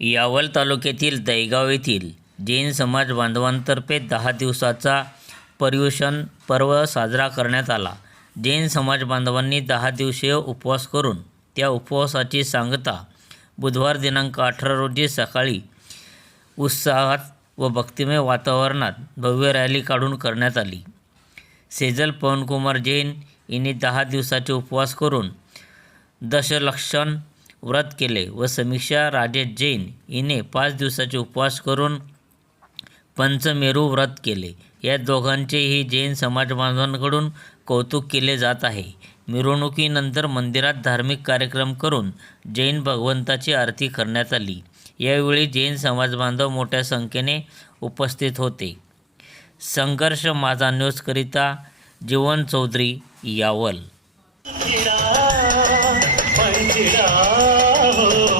यावल तालुक्यातील दैगाव येथील जैन समाज बांधवांतर्फे दहा दिवसाचा पर्युषण पर्व साजरा करण्यात आला. जैन समाज बांधवांनी दहा दिवसीय उपवास करून त्या उपवासाची सांगता बुधवार दिनांक अठरा रोजी सकाळी उत्साहात व भक्तिमय वातावरणात भव्य रॅली काढून करण्यात आली. सेजल पवनकुमार जैन यांनी दहा दिवसाचे उपवास करून दशलक्षण व्रत केले व समीक्षा राजेश जैन हिने पाच दिवसाचे उपवास करून पंचमेरू व्रत केले. या दोघांचेही जैन समाजबांधवांकडून कौतुक केले जात आहे. मिरवणुकीनंतर मंदिरात धार्मिक कार्यक्रम करून जैन भगवंताची आरती करण्यात आली. यावेळी जैन समाजबांधव मोठ्या संख्येने उपस्थित होते. संघर्ष माझा न्यूजकरिता जीवन Chaudhari Yawal.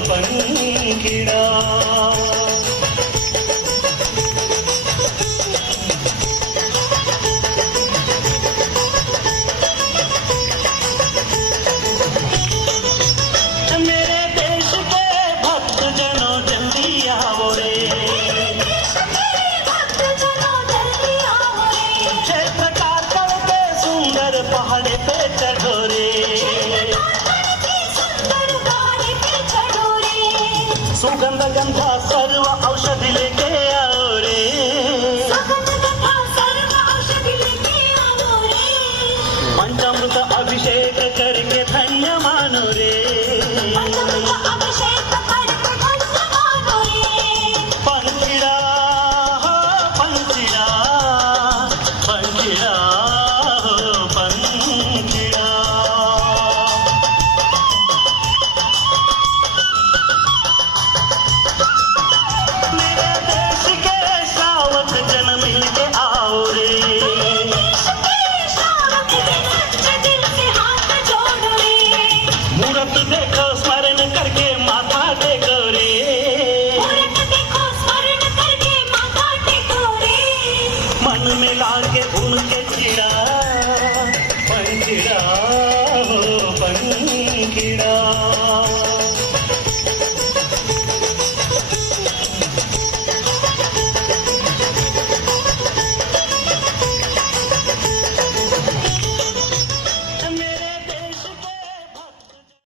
本木 Sou canta, canta दिल आके घूम के चिड़ा पंखिड़ा हो पंखिड़ा